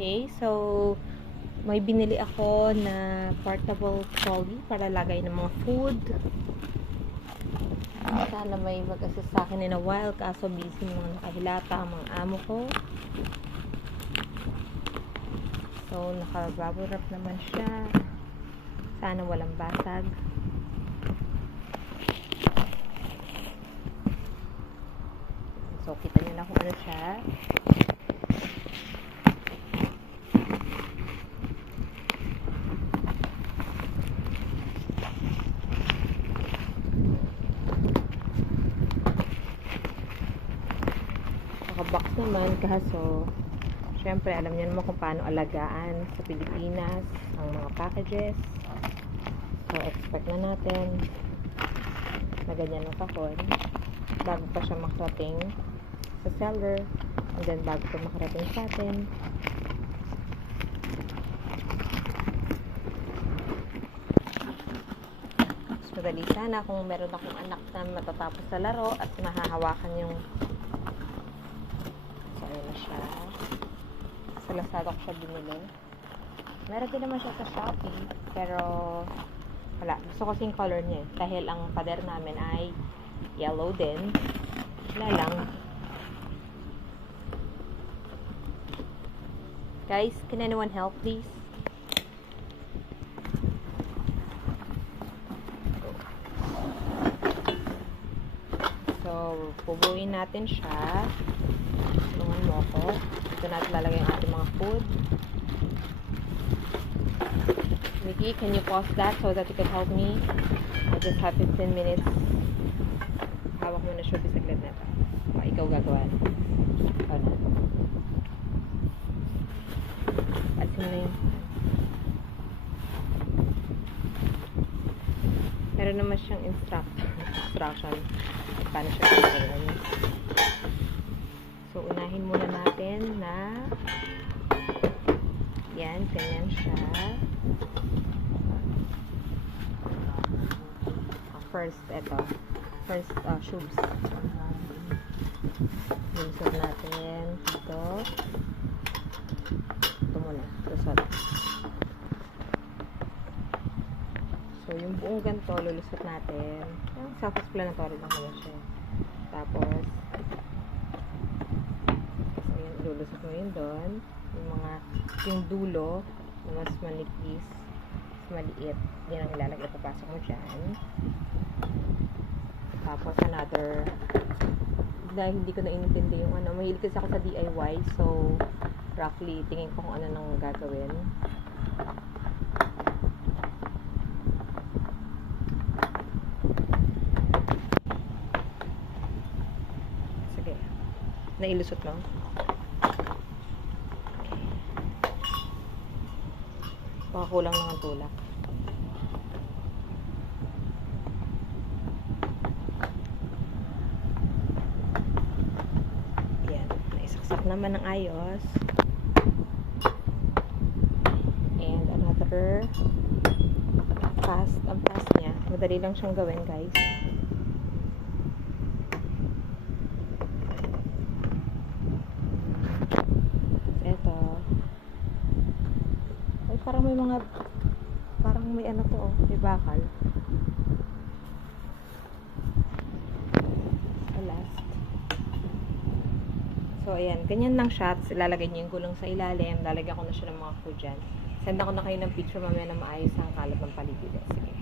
Okay, so may binili ako na portable trolley para lagay ng mga food. Sana may mag-assist sa akin in a while, kaso busy mga nakahilata ang mga amo ko. So, naka-bubble wrap naman siya. Sana walang basag. So, kita nyo na kung ano siya. Naka-box naman, kaso syempre, alam niyo naman kung paano alagaan sa Pilipinas ang mga packages. So, expect na natin na ganyan ang kahon bago pa siya makarating sa seller, and then bago pa makarating sa atin. Mas madali sana kung meron akong anak na matatapos sa laro at mahahawakan yung so, ayun na siya. Sa Lazada ko siya binili. Meron din naman siya sa Shopee, pero wala. Gusto ko yung color niya dahil ang pader namin ay yellow din. Wala lang. Guys, can anyone help please? So, pubuin natin siya. Tulungan mo ako. Dito natin lalagay ang ating mga food. Vicky, can you pause that so that you can help me? I just have 15 minutes. Hawak mo na siya bisaglit na ito. Ikaw gagawa. Ikaw na. Alisin mo na yun. Meron naman siyang instruction. Paano siya gagawin. So, unahin muna natin na yan, ganyan siya. First, shoes. Lusot natin dito. Ito muna, lusot. So, yung buong ganito, lulusot natin. Yung self-explanatory lang naman siya. Tapos, lulusot mo yun doon. Yung dulo, na mas manipis, mas maliit. Yan ang ilalagay, papasok mo dyan. Tapos another, dahil hindi ko na inintindi yung ano, mahilig kasi ako sa DIY, so roughly tingin ko kung ano nang gagawin. Sige, nailusot mo. Baka kulang lang ang tulak. Saksak naman ng ayos. And another ang fast niya. Madali lang siyang gawin, guys. Ito. Ay, parang may ano to, may bakal. So, ayan. Ganyan lang siya. Ilalagay niyo yung gulong sa ilalim. Lalagyan ko na siya ng mga food dyan. Send ako na kayo ng picture mamaya na maayos ang kalat ng paligid. Sige.